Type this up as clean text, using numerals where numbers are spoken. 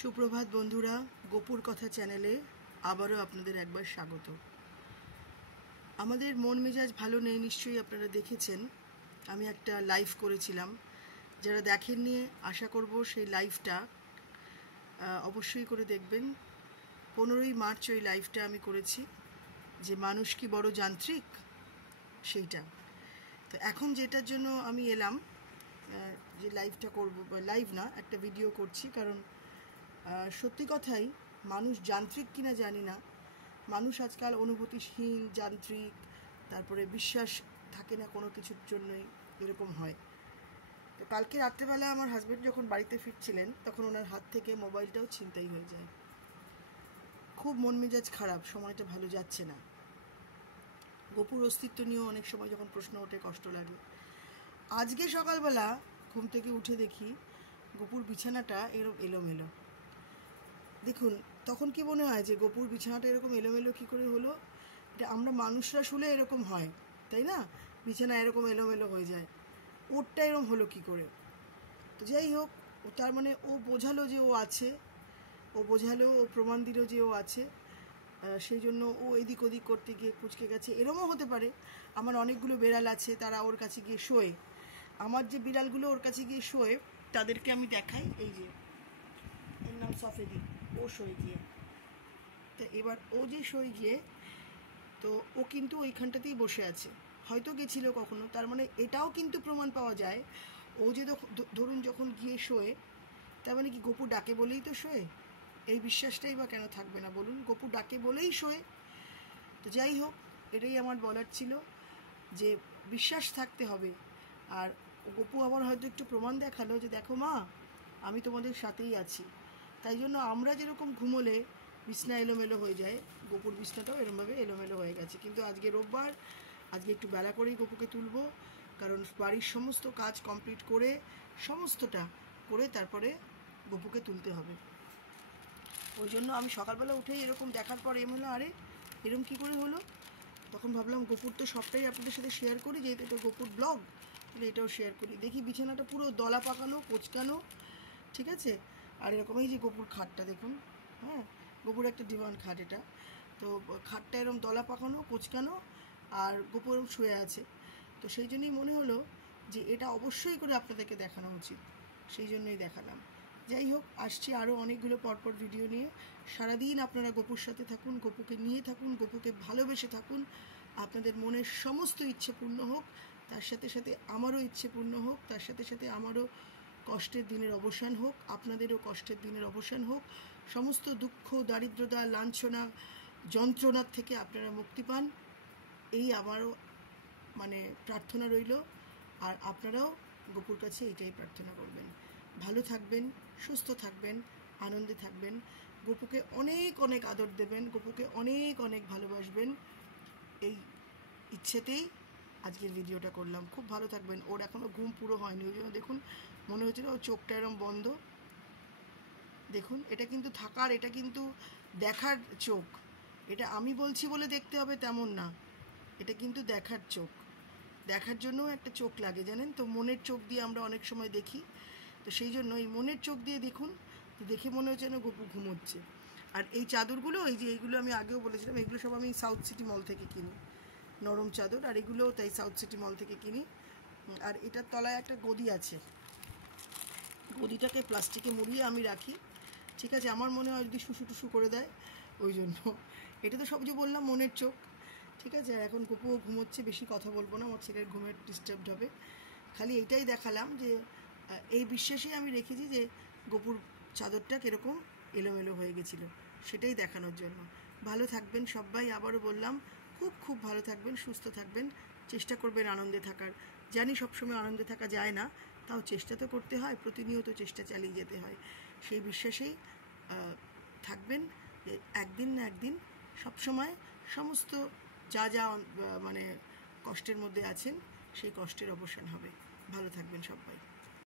সুপ্রভাত বন্ধুরা, গোপুর কথা চ্যানেলে আবারও আপনাদের একবার স্বাগত। আমাদের মন মেজাজ ভালো নেই, নিশ্চয়ই আপনারা দেখেছেন। আমি একটা লাইভ করেছিলাম, যারা দেখেননি আশা করব সেই লাইভটা অবশ্যই করে দেখবেন। 15ই মার্চ ওই লাইভটা আমি করেছি, যে মানুষ কি বড় যান্ত্রিক, সেইটা। তো এখন যেটার জন্য আমি এলাম, যে লাইভটা করব, লাইভ না, একটা ভিডিও করছি, কারণ সত্যি কথাই মানুষ যান্ত্রিক কিনা জানি না। মানুষ আজকাল অনুভূতিহীন, যান্ত্রিক, তারপরে বিশ্বাস থাকে না কোনো কিছুর জন্যই, এরকম হয়। তো কালকে রাত্রেবেলা আমার হাজব্যান্ড যখন বাড়িতে ফিরছিলেন, তখন ওনার হাত থেকে মোবাইলটাও ছিনতাই হয়ে যায়। খুব মন মেজাজ খারাপ, সময়টা ভালো যাচ্ছে না। গোপুর অস্তিত্ব নিয়েও অনেক সময় যখন প্রশ্ন ওঠে, কষ্ট লাগে। আজকে সকালবেলা ঘুম থেকে উঠে দেখি গোপুর বিছানাটা এরকম এলোমেলো। দেখুন, তখন কি মনে হয় যে গোপুর বিছানাটা এরকম এলোমেলো কী করে হলো? এটা আমরা মানুষরা শুলে এরকম হয়, তাই না? বিছানা এরকম এলোমেলো হয়ে যায়, ওরটা এরকম হলো কী করে? তো যাই হোক, ও তার মানে ও বোঝালো যে ও আছে, ও বোঝালো, ও প্রমাণ দিল যে ও আছে। সেই জন্য ও এদিক ওদিক করতে গিয়ে কুচকে গেছে। এরমও হতে পারে আমার অনেকগুলো বিড়াল আছে, তারা ওর কাছে গিয়ে শোয়। আমার যে বিড়ালগুলো ওর কাছে গিয়ে শোয়, তাদেরকে আমি দেখাই, এই যে এর নাম সফেদি, ও শোয় গিয়ে। তো এবার ও যে শোয় গিয়ে, তো ও কিন্তু ওইখানটাতেই বসে আছে, হয়তো গেছিল কখনো। তার মানে এটাও কিন্তু প্রমাণ পাওয়া যায়, ও যে ধরুন যখন গিয়ে শোয়, তার মানে কি গোপু ডাকে বলেই তো শোয়? এই বিশ্বাসটাই বা কেন থাকবে না বলুন? গোপু ডাকে বলেই শোয়। তো যাই হোক, এটাই আমার বলার ছিল, যে বিশ্বাস থাকতে হবে। আর গোপু আবার হয়তো একটু প্রমাণ দেখালো যে দেখো মা, আমি তোমাদের সাথেই আছি। তাই জন্য আমরা যেরকম ঘুমোলে বিছনা এলোমেলো হয়ে যায়, গোপুর বিছনাটাও এরমভাবে এলোমেলো হয়ে গেছে। কিন্তু আজকে রোববার, আজকে একটু বেলা করেই গোপুকে তুলব, কারণ বাড়ির সমস্ত কাজ কমপ্লিট করে, সমস্তটা করে তারপরে গোপুকে তুলতে হবে। ওই জন্য আমি সকালবেলা উঠেই এরকম দেখার পরে হলো, আরে এরম কী করে হলো? তখন ভাবলাম গোপুর তো সবটাই আপনাদের সাথে শেয়ার করি, যেহেতু এটা গোপুর ব্লগ, তাহলে এটাও শেয়ার করি। দেখি বিছানাটা পুরো দলা পাকানো, কোচকানো, ঠিক আছে। আর এরকম এই যে গোপুর খাটটা দেখুন, হ্যাঁ, গোপুর একটা ডিমান্ড খাট এটা। তো খাটটা এরকম দলা পাকানো, কোচকানো, আর গোপু এরকম শুয়ে আছে। তো সেই জন্যই মনে হলো যে এটা অবশ্যই করে আপনাদেরকে দেখানো উচিত, সেই জন্যই দেখালাম। যাই হোক, আসছি আরও অনেকগুলো পরপর ভিডিও নিয়ে। সারাদিন আপনারা গোপুর সাথে থাকুন, গোপুকে নিয়ে থাকুন, গোপুকে ভালোবেসে থাকুন। আপনাদের মনের সমস্ত ইচ্ছে পূর্ণ হোক, তার সাথে সাথে আমারও ইচ্ছে পূর্ণ হোক, তার সাথে সাথে আমারও কষ্টের দিনের অবসান হোক, আপনাদেরও কষ্টের দিনের অবসান হোক। সমস্ত দুঃখ, দারিদ্রতা, লাঞ্ছনা, যন্ত্রণার থেকে আপনারা মুক্তি পান, এই আমারও মানে প্রার্থনা রইল। আর আপনারাও গোপুর কাছে এইটাই প্রার্থনা করবেন। ভালো থাকবেন, সুস্থ থাকবেন, আনন্দে থাকবেন, গোপুকে অনেক অনেক আদর দেবেন, গোপুকে অনেক অনেক ভালোবাসবেন, এই ইচ্ছেতেই আজকের ভিডিওটা করলাম। খুব ভালো থাকবেন। ওর এখনও ঘুম পুরো হয়নি, ওই জন্য দেখুন মনে হচ্ছিল ওর চোখটা এরম বন্ধ। দেখুন, এটা কিন্তু থাকার, এটা কিন্তু দেখার চোখ। এটা আমি বলছি বলে দেখতে হবে তেমন না, এটা কিন্তু দেখার চোখ। দেখার জন্যও একটা চোখ লাগে, জানেন তো। মনের চোখ দিয়ে আমরা অনেক সময় দেখি, তো সেই জন্য এই মনের চোখ দিয়ে দেখুন, দেখে মনে হচ্ছে যেন গোপু ঘুমোচ্ছে। আর এই চাদরগুলো, এই যে এইগুলো আমি আগেও বলেছিলাম, এগুলো সব আমি সাউথ সিটি মল থেকে কিনি, নরম চাদর। আর এগুলোও তাই সাউথ সিটি মল থেকে কিনি। আর এটার তলায় একটা গদি আছে, গদিটাকে প্লাস্টিকে মুড়িয়ে আমি রাখি, ঠিক আছে। আমার মনে হয় যদি শুশু টুসু করে দেয়, ওই জন্য। এটা তো সব যে বললাম মনের চোখ, ঠিক আছে। এখন গোপুও ঘুমোচ্ছে, বেশি কথা বলবো না, আমার ছেলের ঘুমের ডিস্টার্বড হবে। খালি এইটাই দেখালাম যে এই বিশ্বাসেই আমি রেখেছি যে গোপুর চাদরটা কীরকম এলোমেলো হয়ে গেছিলো, সেটাই দেখানোর জন্য। ভালো থাকবেন সবাই, আবারও বললাম, খুব খুব ভালো থাকবেন, সুস্থ থাকবেন, চেষ্টা করবেন আনন্দে থাকার। জানি সবসময় আনন্দে থাকা যায় না, তাও চেষ্টা তো করতে হয়, প্রতিনিয়ত চেষ্টা চালিয়ে যেতে হয়। সেই বিশ্বাসেই থাকবেন যে একদিন না একদিন সবসময় সমস্ত যা যা মানে কষ্টের মধ্যে আছেন, সেই কষ্টের অবসান হবে। ভালো থাকবেন সবাই।